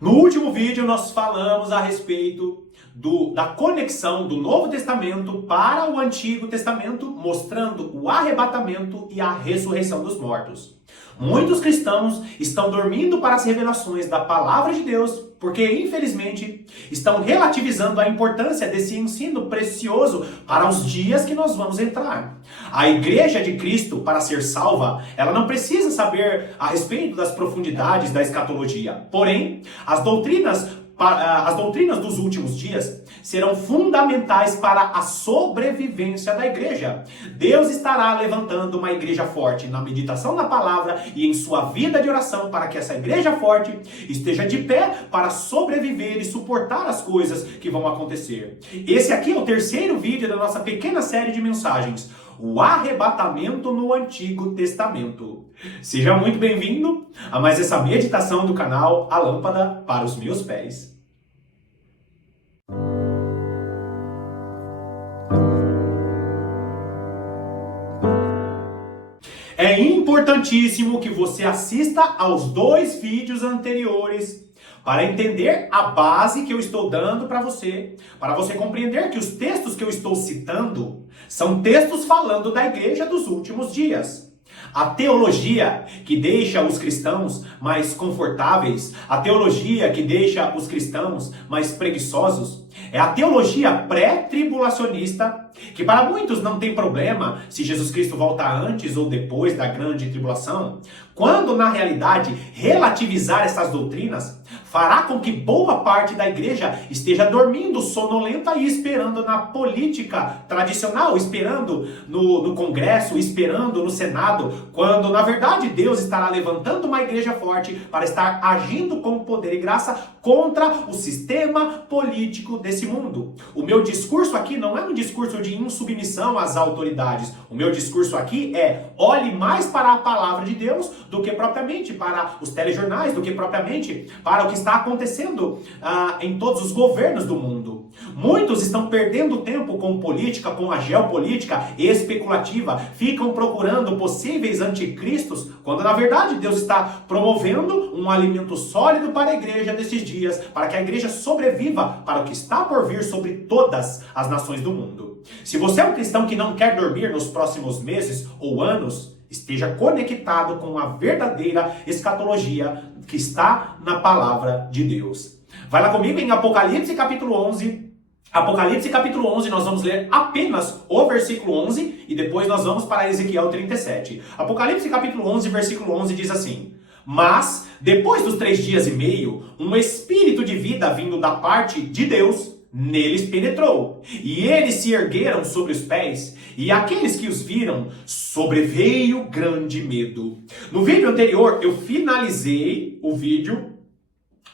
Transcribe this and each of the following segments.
No último vídeo nós falamos a respeito da conexão do Novo Testamento para o Antigo Testamento, mostrando o arrebatamento e a ressurreição dos mortos. Muitos cristãos estão dormindo para as revelações da Palavra de Deus, porque infelizmente estão relativizando a importância desse ensino precioso para os dias que nós vamos entrar. A Igreja de Cristo, para ser salva, ela não precisa saber a respeito das profundidades da escatologia. Porém, as doutrinas dos últimos dias serão fundamentais para a sobrevivência da igreja. Deus estará levantando uma igreja forte na meditação da palavra e em sua vida de oração para que essa igreja forte esteja de pé para sobreviver e suportar as coisas que vão acontecer. Esse aqui é o terceiro vídeo da nossa pequena série de mensagens, o arrebatamento no Antigo Testamento. Seja muito bem-vindo a mais essa meditação do canal A Lâmpada para os Meus Pés. É importantíssimo que você assista aos 2 vídeos anteriores para entender a base que eu estou dando para você compreender que os textos que eu estou citando são textos falando da igreja dos últimos dias. A teologia que deixa os cristãos mais confortáveis, a teologia que deixa os cristãos mais preguiçosos, é a teologia pré-tribulacionista, que para muitos não tem problema se Jesus Cristo volta antes ou depois da grande tribulação, quando na realidade relativizar essas doutrinas fará com que boa parte da igreja esteja dormindo sonolenta e esperando na política tradicional, esperando no Congresso, esperando no Senado, quando na verdade Deus estará levantando uma igreja forte para estar agindo com poder e graça contra o sistema político desse mundo. O meu discurso aqui não é um discurso de insubmissão às autoridades. O meu discurso aqui é: olhe mais para a palavra de Deus do que propriamente para os telejornais, do que propriamente para o que está acontecendo em todos os governos do mundo. Muitos estão perdendo tempo com política, com a geopolítica especulativa, ficam procurando possíveis anticristos, quando na verdade Deus está promovendo um alimento sólido para a igreja desses dias, para que a igreja sobreviva para o que está por vir sobre todas as nações do mundo. Se você é um cristão que não quer dormir nos próximos meses ou anos, esteja conectado com a verdadeira escatologia que está na palavra de Deus. Vai lá comigo em Apocalipse capítulo 11. Apocalipse capítulo 11, nós vamos ler apenas o versículo 11 e depois nós vamos para Ezequiel 37. Apocalipse capítulo 11, versículo 11 diz assim: mas, depois dos 3 dias e meio, um espírito de vida vindo da parte de Deus neles penetrou, e eles se ergueram sobre os pés, e aqueles que os viram, sobreveio grande medo. No vídeo anterior, eu finalizei o vídeo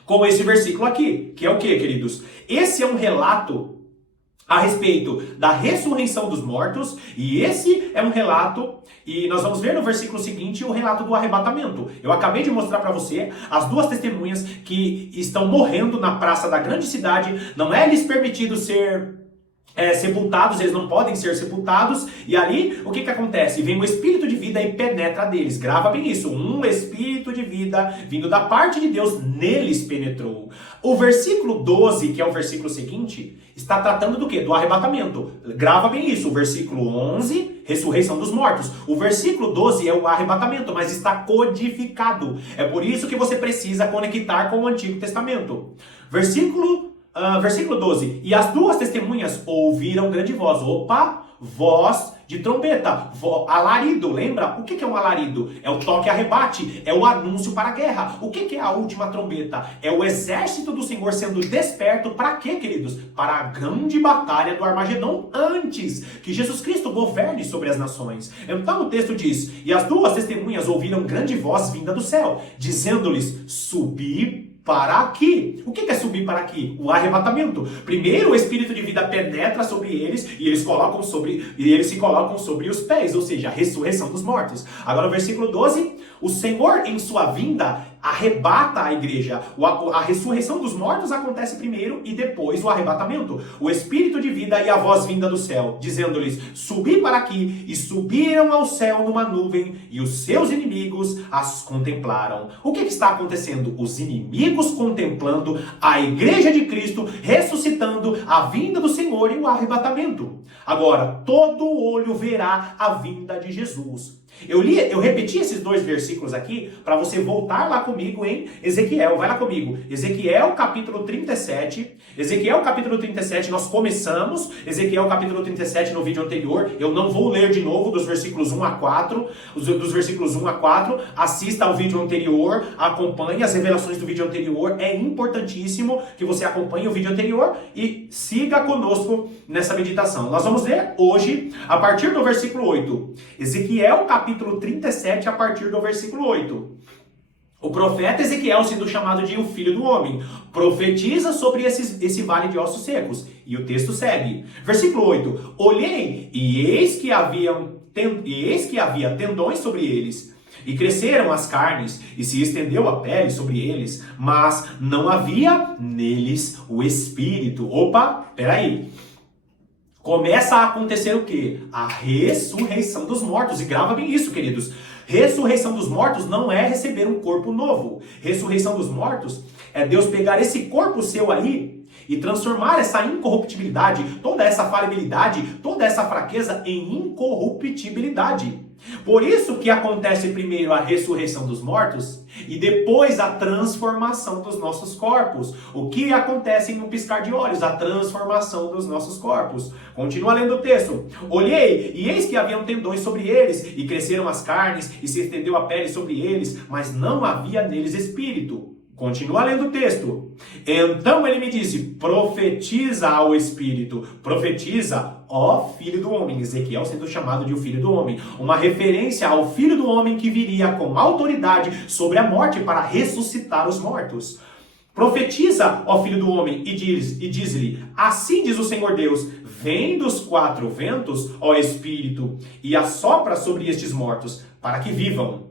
com esse versículo aqui, que é o que, queridos? Esse é um relato a respeito da ressurreição dos mortos, e esse é um relato, e nós vamos ver no versículo seguinte o relato do arrebatamento. Eu acabei de mostrar para você as 2 testemunhas que estão morrendo na praça da grande cidade. Não é lhes permitido ser sepultados, eles não podem ser sepultados, e ali o que acontece? Vem um espírito de vida e penetra neles. Grava bem isso: um espírito de vida vindo da parte de Deus neles penetrou. O versículo 12, que é o versículo seguinte, está tratando do quê? Do arrebatamento. Grava bem isso: o versículo 11, ressurreição dos mortos. O versículo 12 é o arrebatamento, mas está codificado. É por isso que você precisa conectar com o Antigo Testamento. Versículo 12. E as 2 testemunhas ouviram grande voz. Opa! Voz de trombeta. Alarido. Lembra? O que é um alarido? É o toque arrebate. É o anúncio para a guerra. O que é a última trombeta? É o exército do Senhor sendo desperto. Para quê, queridos? Para a grande batalha do Armagedon, antes que Jesus Cristo governe sobre as nações. Então o texto diz: e as 2 testemunhas ouviram grande voz vinda do céu, dizendo-lhes: subi para aqui. O que é subir para aqui? O arrebatamento. Primeiro o espírito de vida penetra sobre eles e eles se colocam sobre os pés, ou seja, a ressurreição dos mortos. Agora o versículo 12, O Senhor, em sua vinda, arrebata a igreja. A ressurreição dos mortos acontece primeiro e depois o arrebatamento. O Espírito de vida e a voz vinda do céu, dizendo-lhes, subi para aqui, e subiram ao céu numa nuvem, e os seus inimigos as contemplaram. O que está acontecendo? Os inimigos contemplando a igreja de Cristo, ressuscitando a vinda do Senhor e o arrebatamento. Agora, todo olho verá a vinda de Jesus. Eu repeti esses 2 versículos aqui para você voltar lá comigo em Ezequiel. Vai lá comigo. Ezequiel capítulo 37. Ezequiel capítulo 37 nós começamos. Ezequiel capítulo 37 no vídeo anterior. Eu não vou ler de novo dos versículos 1 a 4. Dos versículos 1 a 4. Assista ao vídeo anterior. Acompanhe as revelações do vídeo anterior. É importantíssimo que você acompanhe o vídeo anterior e siga conosco nessa meditação. Nós vamos ler hoje a partir do versículo 8. Ezequiel capítulo 37, a partir do versículo 8. O profeta Ezequiel, sendo chamado de o filho do homem, profetiza sobre esse vale de ossos secos. E o texto segue. Versículo 8. Olhei, e eis que havia tendões sobre eles, e cresceram as carnes, e se estendeu a pele sobre eles, mas não havia neles o espírito. Opa, peraí. Começa a acontecer o quê? A ressurreição dos mortos. E grava bem isso, queridos. Ressurreição dos mortos não é receber um corpo novo. Ressurreição dos mortos é Deus pegar esse corpo seu aí e transformar essa incorruptibilidade, toda essa falibilidade, toda essa fraqueza em incorruptibilidade. Por isso que acontece primeiro a ressurreição dos mortos e depois a transformação dos nossos corpos. O que acontece em um piscar de olhos? A transformação dos nossos corpos. Continua lendo o texto. Olhei, e eis que haviam tendões sobre eles, e cresceram as carnes, e se estendeu a pele sobre eles, mas não havia neles espírito. Continua lendo o texto. Então ele me disse, profetiza ao Espírito. Profetiza, ó Filho do Homem. Ezequiel sendo chamado de o Filho do Homem. Uma referência ao Filho do Homem que viria com autoridade sobre a morte para ressuscitar os mortos. Profetiza, ó Filho do Homem, e diz-lhe, assim diz o Senhor Deus, vem dos 4 ventos, ó Espírito, e assopra sobre estes mortos, para que vivam.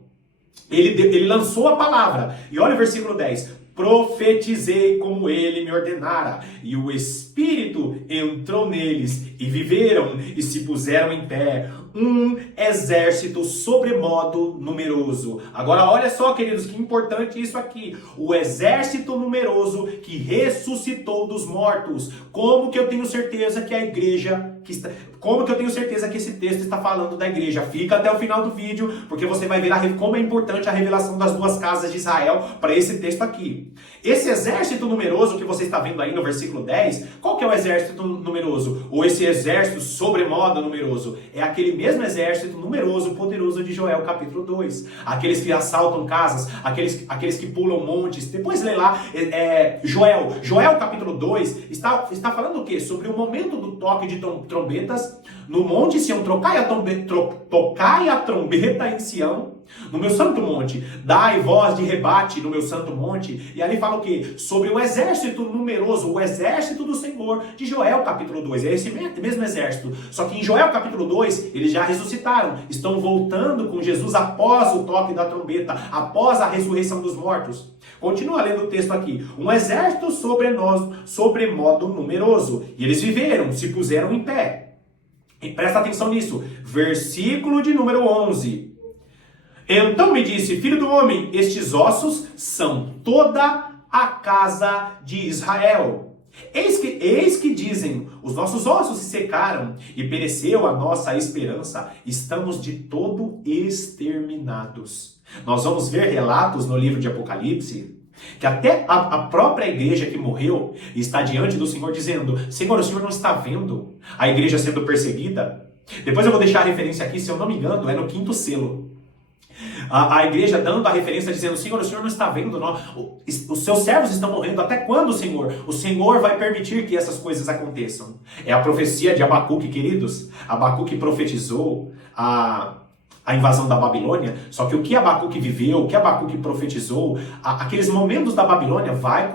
Ele lançou a palavra. E olha o versículo 10. Profetizei como ele me ordenara. E o Espírito entrou neles. E viveram e se puseram em pé. Um exército sobremodo numeroso. Agora olha só, queridos, que importante isso aqui. O exército numeroso que ressuscitou dos mortos. Como que eu tenho certeza que a igreja... Como que eu tenho certeza que esse texto está falando da igreja? Fica até o final do vídeo, porque você vai ver como é importante a revelação das 2 casas de Israel para esse texto aqui. Esse exército numeroso que você está vendo aí no versículo 10, qual que é o exército numeroso? Ou esse exército sobremodo numeroso? É aquele mesmo exército numeroso, poderoso de Joel capítulo 2. Aqueles que assaltam casas, aqueles que pulam montes. Depois lê lá, Joel capítulo 2 está falando o quê? Sobre o momento do toque de trombetas no monte Sião. Tocai a trombeta em Sião, no meu santo monte. Dai voz de rebate no meu santo monte. E ali fala o quê? Sobre o exército numeroso, o exército do Senhor, de Joel capítulo 2. É esse mesmo exército. Só que em Joel capítulo 2, eles já ressuscitaram. Estão voltando com Jesus após o toque da trombeta, após a ressurreição dos mortos. Continua lendo o texto aqui. Um exército sobremodo numeroso. E eles viveram, se puseram em pé. E presta atenção nisso. Versículo de número 11. Então me disse, filho do homem, estes ossos são toda a casa de Israel. Eis que dizem, os nossos ossos se secaram e pereceu a nossa esperança. Estamos de todo exterminados. Nós vamos ver relatos no livro de Apocalipse que até a própria igreja que morreu está diante do Senhor dizendo, Senhor, o Senhor não está vendo a igreja sendo perseguida? Depois eu vou deixar a referência aqui, se eu não me engano, é no 5º selo. A igreja dando a referência dizendo, Senhor, o Senhor não está vendo, os seus servos estão morrendo, até quando, Senhor? O Senhor vai permitir que essas coisas aconteçam. É a profecia de Abacuque, queridos. Abacuque profetizou a invasão da Babilônia, só que o que Abacuque viveu, o que Abacuque profetizou, aqueles momentos da Babilônia vai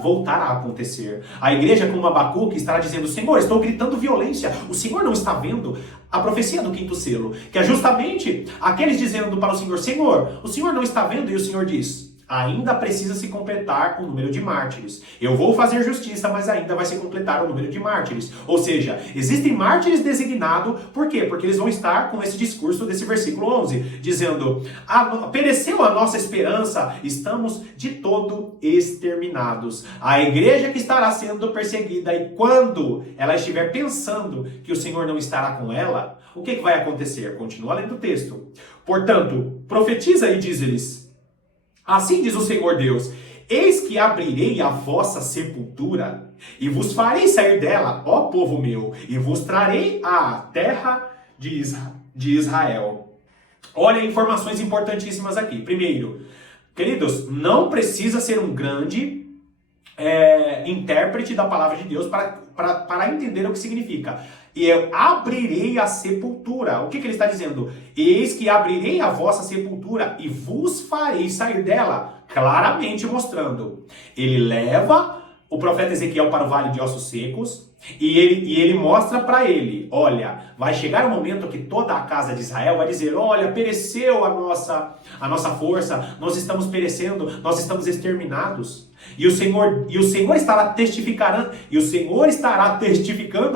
voltar a acontecer. A igreja, como Abacuque, estará dizendo: Senhor, estou gritando violência, o Senhor não está vendo? A profecia do quinto selo, que é justamente aqueles dizendo para o Senhor não está vendo? E o Senhor diz: ainda precisa se completar o número de mártires. Eu vou fazer justiça, mas ainda vai se completar o número de mártires. Ou seja, existem mártires designados, por quê? Porque eles vão estar com esse discurso desse versículo 11, dizendo: pereceu a nossa esperança, estamos de todo exterminados. A igreja que estará sendo perseguida, e quando ela estiver pensando que o Senhor não estará com ela, o que vai acontecer? Continua lendo o texto. Portanto, profetiza e diz-lhes: assim diz o Senhor Deus: eis que abrirei a vossa sepultura, e vos farei sair dela, ó povo meu, e vos trarei à terra de Israel. Olha, informações importantíssimas aqui. Primeiro, queridos, não precisa ser um grande intérprete da palavra de Deus para entender o que significa. E eu abrirei a sepultura. O que ele está dizendo? Eis que abrirei a vossa sepultura e vos farei sair dela. Claramente mostrando. Ele leva o profeta Ezequiel para o vale de ossos secos e ele mostra para ele: olha, vai chegar o momento que toda a casa de Israel vai dizer: olha, pereceu a nossa força, nós estamos perecendo, nós estamos exterminados. E o Senhor estará testificando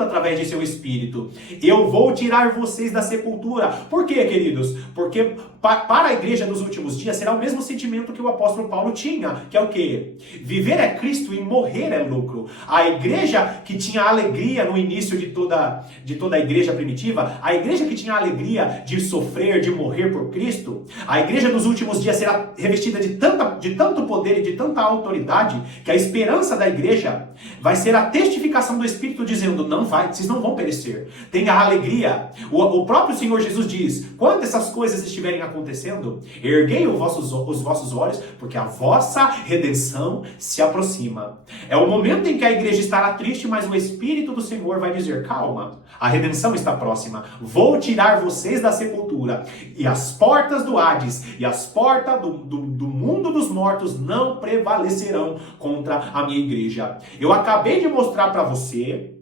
através de seu Espírito: eu vou tirar vocês da sepultura. Por quê, queridos? Porque para a igreja dos últimos dias será o mesmo sentimento que o apóstolo Paulo tinha, que é o quê? Viver é Cristo e morrer é lucro. A igreja que tinha alegria no início de toda a igreja primitiva, a igreja que tinha alegria de sofrer, de morrer por Cristo, a igreja dos últimos dias será revestida de tanto poder e de tanta autoridade, que a esperança da igreja vai ser a testificação do Espírito dizendo: vocês não vão perecer. Tenha alegria. O próprio Senhor Jesus diz: quando essas coisas estiverem acontecendo, erguei os vossos olhos, porque a vossa redenção se aproxima. É o momento em que a igreja estará triste, mas o Espírito do Senhor vai dizer: calma, a redenção está próxima. Vou tirar vocês da sepultura, e as portas do Hades e as portas do mundo dos mortos não prevalecerão contra a minha igreja. Eu acabei de mostrar para você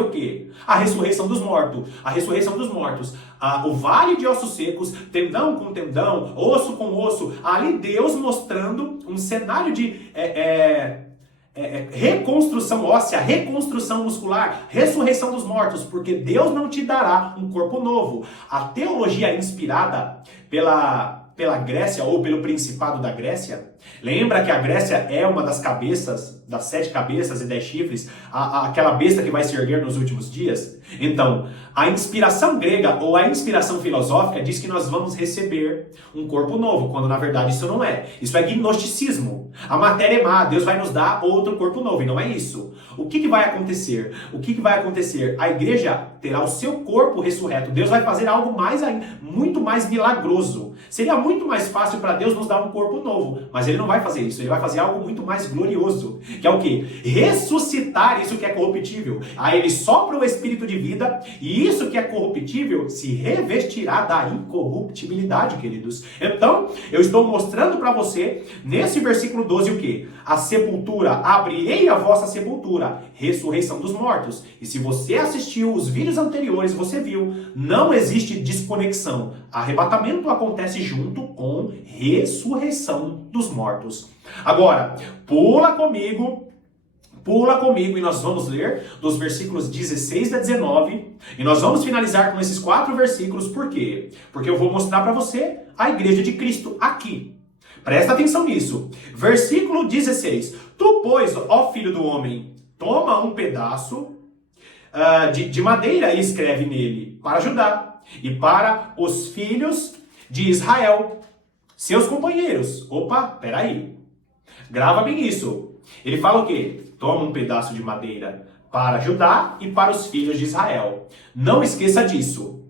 o quê? A ressurreição dos mortos. A ressurreição dos mortos. O vale de ossos secos, tendão com tendão, osso com osso. Ali Deus mostrando um cenário de reconstrução óssea, reconstrução muscular, ressurreição dos mortos, porque Deus não te dará um corpo novo. A teologia inspirada pela Grécia ou pelo Principado da Grécia, lembra que a Grécia é uma das cabeças, das 7 cabeças e 10 chifres, aquela besta que vai se erguer nos últimos dias? Então, a inspiração grega ou a inspiração filosófica diz que nós vamos receber um corpo novo, quando na verdade isso não é. Isso é gnosticismo. A matéria é má, Deus vai nos dar outro corpo novo, e não é isso. O que vai acontecer? A igreja terá o seu corpo ressurreto. Deus vai fazer algo muito mais milagroso. Seria muito mais fácil para Deus nos dar um corpo novo, mas Ele não vai fazer isso. Ele vai fazer algo muito mais glorioso, que é o quê? Ressuscitar isso que é corruptível. Aí Ele sopra o Espírito de vida, e isso que é corruptível se revestirá da incorruptibilidade, queridos. Então, eu estou mostrando para você, nesse versículo 12, o quê? A sepultura, abrirei a vossa sepultura, ressurreição dos mortos. E se você assistiu os vídeos anteriores, você viu, não existe desconexão. Arrebatamento acontece junto com ressurreição dos mortos. Agora, pula comigo e nós vamos ler dos versículos 16 a 19 e nós vamos finalizar com esses 4 versículos. Por quê? Porque eu vou mostrar para você a igreja de Cristo aqui. Presta atenção nisso. Versículo 16. Tu, pois, ó filho do homem, toma um pedaço de madeira e escreve nele para Judá e para os filhos de Israel, seus companheiros. Opa, peraí. Grava bem isso. Ele fala o quê? Toma um pedaço de madeira para Judá e para os filhos de Israel. Não esqueça disso.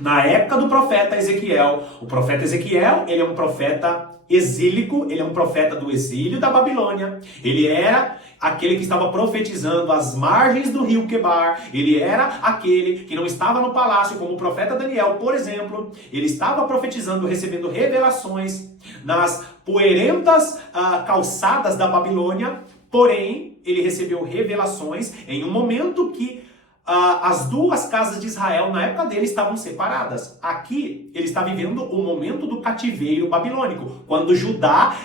Na época do profeta Ezequiel, o profeta Ezequiel, ele é um profeta exílico, ele é um profeta do exílio da Babilônia. Ele era aquele que estava profetizando às margens do rio Quebar. Ele era aquele que não estava no palácio, como o profeta Daniel, por exemplo. Ele estava profetizando, recebendo revelações nas poeirentas calçadas da Babilônia. Porém, ele recebeu revelações em um momento que as duas casas de Israel, na época dele, estavam separadas. Aqui, ele está vivendo o momento do cativeiro babilônico, quando Judá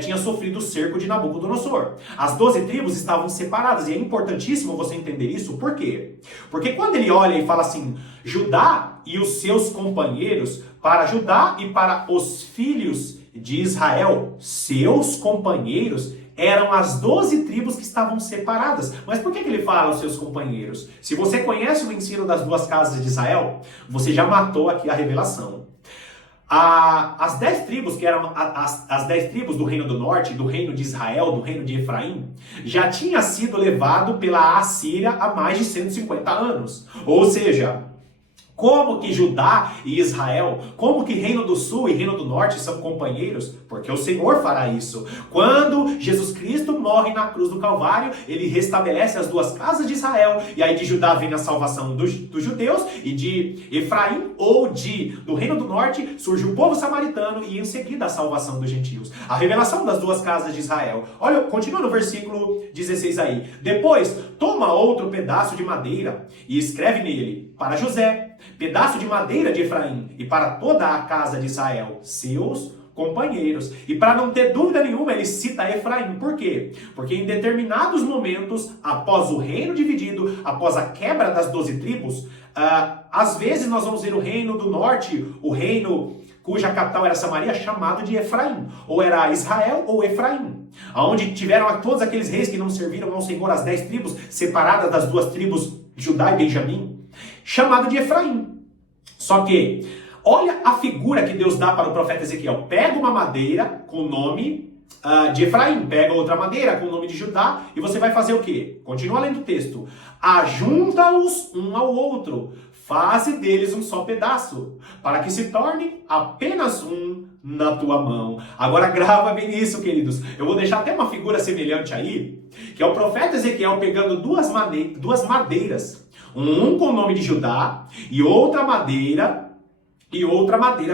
tinha sofrido o cerco de Nabucodonosor. As 12 tribos estavam separadas, e é importantíssimo você entender isso. Por quê? Porque quando ele olha e fala assim, Judá e os seus companheiros, para Judá e para os filhos de Israel, seus companheiros, eram as 12 tribos que estavam separadas. Mas por que ele fala aos seus companheiros? Se você conhece o ensino das duas casas de Israel, você já matou aqui a revelação. As 10 tribos, que eram as 10 tribos do reino do norte, do reino de Israel, do reino de Efraim, já tinha sido levado pela Assíria há mais de 150 anos. Ou seja, como que Judá e Israel, como que Reino do Sul e Reino do Norte são companheiros? Porque o Senhor fará isso. Quando Jesus Cristo morre na cruz do Calvário, ele restabelece as duas casas de Israel, e aí de Judá vem a salvação dos judeus, e de Efraim ou do Reino do Norte surge o povo samaritano, e em seguida a salvação dos gentios. A revelação das duas casas de Israel. Olha, continua no versículo 16 aí. Depois, toma outro pedaço de madeira e escreve nele, para José, pedaço de madeira de Efraim, e para toda a casa de Israel, seus companheiros. E para não ter dúvida nenhuma, ele cita Efraim. Por quê? Porque em determinados momentos, após o reino dividido, após a quebra das 12 tribos, às vezes nós vamos ver o reino do norte, o reino cuja capital era Samaria, chamado de Efraim. Ou era Israel ou Efraim. Onde tiveram todos aqueles reis que não serviram ao Senhor, as 10 tribos, separadas das duas tribos, Judá e Benjamim, chamado de Efraim. Só que, olha a figura que Deus dá para o profeta Ezequiel. Pega uma madeira com o nome de Efraim, pega outra madeira com o nome de Judá, e você vai fazer o quê? Continua lendo o texto. Ajunta-os um ao outro, faze deles um só pedaço, para que se torne apenas um na tua mão. Agora grava bem isso, queridos. Eu vou deixar até uma figura semelhante aí, que é o profeta Ezequiel pegando duas madeiras, um com o nome de Judá e outra madeira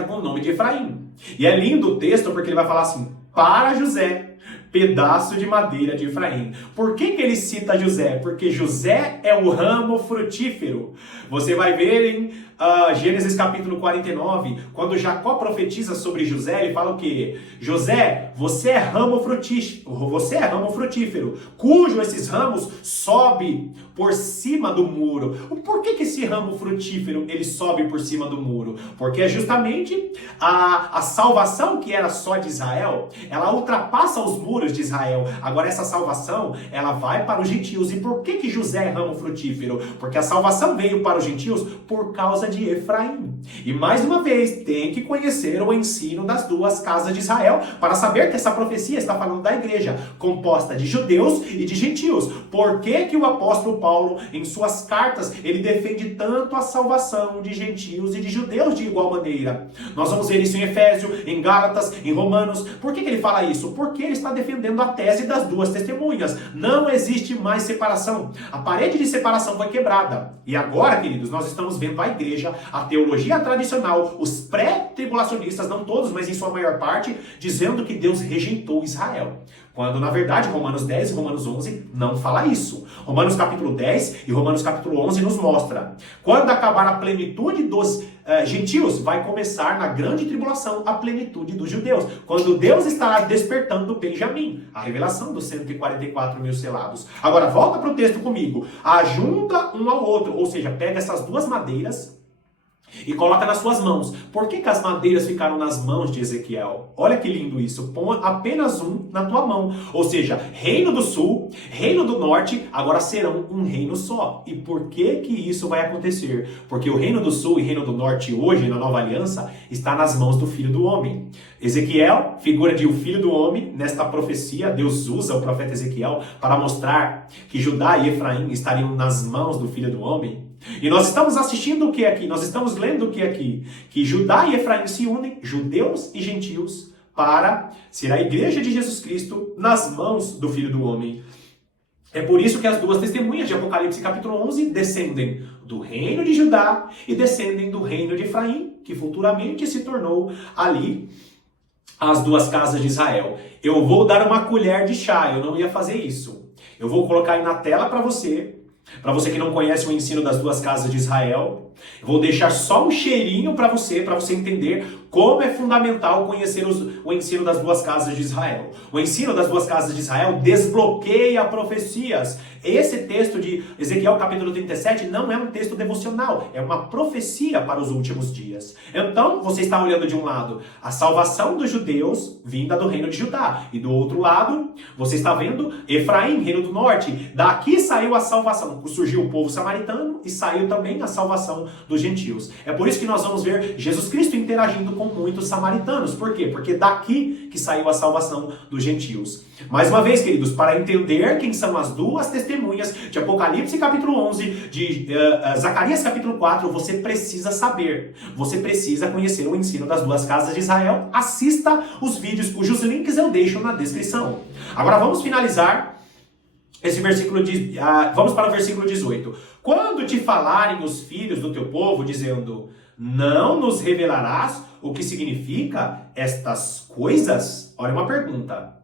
com o nome de Efraim. E é lindo o texto porque ele vai falar assim, para José, pedaço de madeira de Efraim. Por que ele cita José? Porque José é o ramo frutífero. Você vai ver em Gênesis capítulo 49, quando Jacó profetiza sobre José, ele fala o quê? José, você é ramo frutífero, cujo esses ramos sobe por cima do muro. Por que esse ramo frutífero ele sobe por cima do muro? Porque é justamente a salvação que era só de Israel, ela ultrapassa os muros de Israel. Agora essa salvação, ela vai para os gentios. E por que José é ramo frutífero? Porque a salvação veio para os gentios por causa de Efraim. E mais uma vez, tem que conhecer o ensino das duas casas de Israel para saber que essa profecia está falando da igreja, composta de judeus e de gentios. Por que o apóstolo Paulo, em suas cartas, ele defende tanto a salvação de gentios e de judeus de igual maneira? Nós vamos ver isso em Efésios, em Gálatas, em Romanos. Por que ele fala isso? Porque ele está defendendo a tese das duas testemunhas. Não existe mais separação. A parede de separação foi quebrada. E agora, queridos, nós estamos vendo a igreja, a teologia tradicional, os pré-tribulacionistas, não todos, mas em sua maior parte, dizendo que Deus rejeitou Israel. Quando, na verdade, Romanos 10 e Romanos 11 não fala isso. Romanos capítulo 10 e Romanos capítulo 11 nos mostra. Quando acabar a plenitude dos gentios, vai começar na grande tribulação a plenitude dos judeus. Quando Deus estará despertando Benjamim, a revelação dos 144 mil selados. Agora, volta para o texto comigo. Ajunta um ao outro, ou seja, pega essas duas madeiras e coloca nas suas mãos. Por que as madeiras ficaram nas mãos de Ezequiel? Olha que lindo isso. Põe apenas um na tua mão. Ou seja, reino do sul, reino do norte, agora serão um reino só. E por que isso vai acontecer? Porque o reino do sul e reino do norte hoje, na nova aliança, está nas mãos do Filho do Homem. Ezequiel, figura de o Filho do Homem, nesta profecia, Deus usa o profeta Ezequiel para mostrar que Judá e Efraim estariam nas mãos do Filho do Homem. E nós estamos assistindo o que aqui? Nós estamos lendo o que aqui? Que Judá e Efraim se unem, judeus e gentios, para ser a igreja de Jesus Cristo nas mãos do Filho do Homem. É por isso que as duas testemunhas de Apocalipse capítulo 11 descendem do reino de Judá e descendem do reino de Efraim, que futuramente se tornou ali as duas casas de Israel. Eu vou dar uma colher de chá, eu não ia fazer isso. Eu vou colocar aí na tela para você que não conhece o ensino das duas casas de Israel. Eu vou deixar só um cheirinho para você entender como é fundamental conhecer o ensino das duas casas de Israel. O ensino das duas casas de Israel desbloqueia profecias. Esse texto de Ezequiel capítulo 37 não é um texto devocional, é uma profecia para os últimos dias. Então, você está olhando de um lado a salvação dos judeus vinda do reino de Judá, e do outro lado, você está vendo Efraim, reino do norte. Daqui saiu a salvação, surgiu o povo samaritano e saiu também a salvação dos gentios. É por isso que nós vamos ver Jesus Cristo interagindo com muitos samaritanos. Por quê? Porque daqui que saiu a salvação dos gentios. Mais uma vez, queridos, para entender quem são as duas testemunhas de Apocalipse capítulo 11, de Zacarias capítulo 4, você precisa saber. Você precisa conhecer o ensino das duas casas de Israel. Assista os vídeos cujos links eu deixo na descrição. Agora vamos finalizar esse versículo, vamos para o versículo 18. Quando te falarem os filhos do teu povo, dizendo, não nos revelarás o que significa estas coisas? Olha uma pergunta.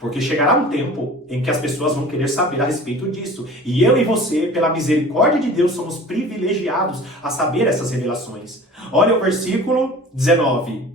Porque chegará um tempo em que as pessoas vão querer saber a respeito disso. E eu e você, pela misericórdia de Deus, somos privilegiados a saber essas revelações. Olha o versículo 19.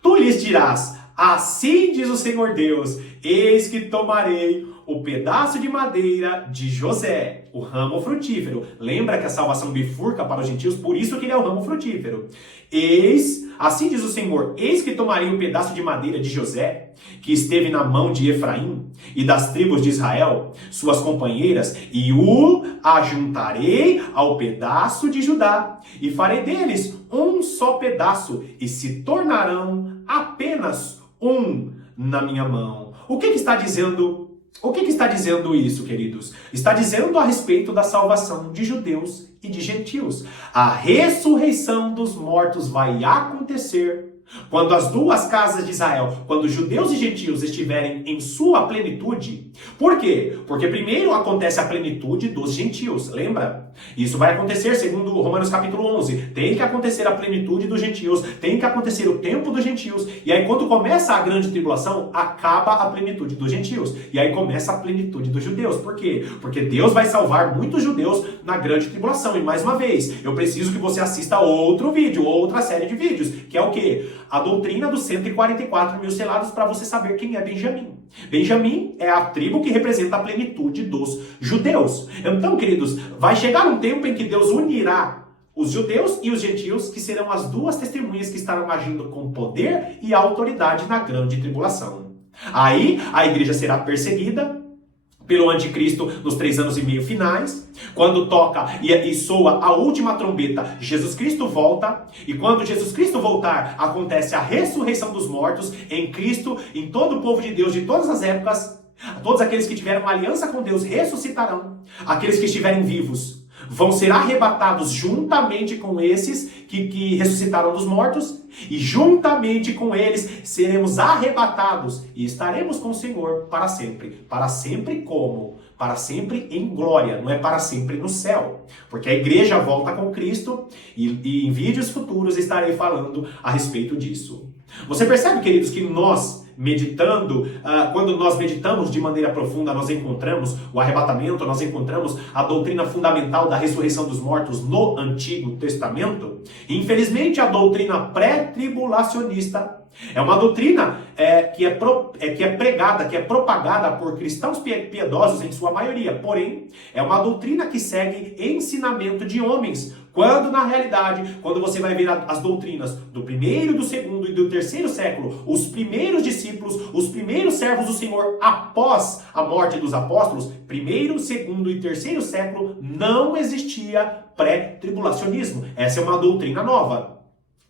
Tu lhes dirás, assim diz o Senhor Deus, eis que tomarei o pedaço de madeira de José, o ramo frutífero. Lembra que a salvação bifurca para os gentios, por isso que ele é o ramo frutífero. Eis, assim diz o Senhor, eis que tomarei o pedaço de madeira de José, que esteve na mão de Efraim e das tribos de Israel, suas companheiras, e o ajuntarei ao pedaço de Judá, e farei deles um só pedaço, e se tornarão apenas um na minha mão. O que está dizendo? O que está dizendo isso, queridos? Está dizendo a respeito da salvação de judeus e de gentios. A ressurreição dos mortos vai acontecer quando as duas casas de Israel, quando judeus e gentios estiverem em sua plenitude. Por quê? Porque primeiro acontece a plenitude dos gentios, lembra? Isso vai acontecer segundo Romanos capítulo 11. Tem que acontecer a plenitude dos gentios, tem que acontecer o tempo dos gentios. E aí quando começa a grande tribulação, acaba a plenitude dos gentios. E aí começa a plenitude dos judeus. Por quê? Porque Deus vai salvar muitos judeus na grande tribulação. E mais uma vez, eu preciso que você assista outro vídeo, outra série de vídeos, que é o quê? A doutrina dos 144 mil selados, para você saber quem é Benjamim. Benjamim é a tribo que representa a plenitude dos judeus. Então, queridos, vai chegar um tempo em que Deus unirá os judeus e os gentios, que serão as duas testemunhas que estarão agindo com poder e autoridade na grande tribulação. Aí, a igreja será perseguida pelo anticristo nos 3 anos e meio finais. Quando toca e soa a última trombeta, Jesus Cristo volta. E quando Jesus Cristo voltar, acontece a ressurreição dos mortos em Cristo, em todo o povo de Deus de todas as épocas. Todos aqueles que tiveram uma aliança com Deus ressuscitarão. Aqueles que estiverem vivos vão ser arrebatados juntamente com esses que ressuscitaram dos mortos, e juntamente com eles seremos arrebatados e estaremos com o Senhor para sempre. Para sempre como? Para sempre em glória, não é para sempre no céu. Porque a igreja volta com Cristo e em vídeos futuros estarei falando a respeito disso. Você percebe, queridos, que nós meditando, quando nós meditamos de maneira profunda, nós encontramos o arrebatamento, nós encontramos a doutrina fundamental da ressurreição dos mortos no Antigo Testamento. E, infelizmente, a doutrina pré-tribulacionista é uma doutrina que é pregada, que é propagada por cristãos piedosos em sua maioria. Porém, é uma doutrina que segue ensinamento de homens, quando na realidade, quando você vai ver as doutrinas do primeiro, do segundo e do terceiro século, os primeiros discípulos, os primeiros servos do Senhor após a morte dos apóstolos, primeiro, segundo e terceiro século, não existia pré-tribulacionismo. Essa é uma doutrina nova.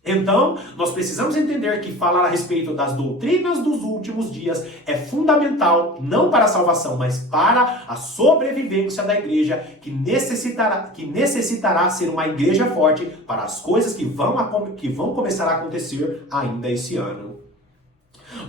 Então, nós precisamos entender que falar a respeito das doutrinas dos últimos dias é fundamental, não para a salvação, mas para a sobrevivência da igreja, que necessitará ser uma igreja forte para as coisas que vão começar a acontecer ainda esse ano.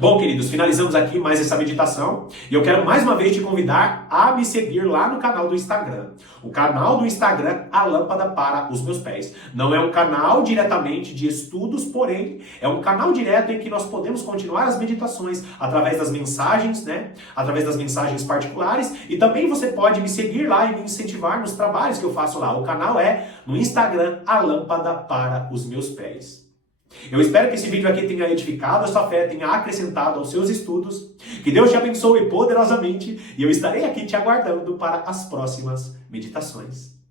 Bom, queridos, finalizamos aqui mais essa meditação e eu quero mais uma vez te convidar a me seguir lá no canal do Instagram. O canal do Instagram, A Lâmpada para os Meus Pés. Não é um canal diretamente de estudos, porém é um canal direto em que nós podemos continuar as meditações através das mensagens, né? Através das mensagens particulares, e também você pode me seguir lá e me incentivar nos trabalhos que eu faço lá. O canal é no Instagram, A Lâmpada para os Meus Pés. Eu espero que esse vídeo aqui tenha edificado a sua fé, tenha acrescentado aos seus estudos. Que Deus te abençoe poderosamente e eu estarei aqui te aguardando para as próximas meditações.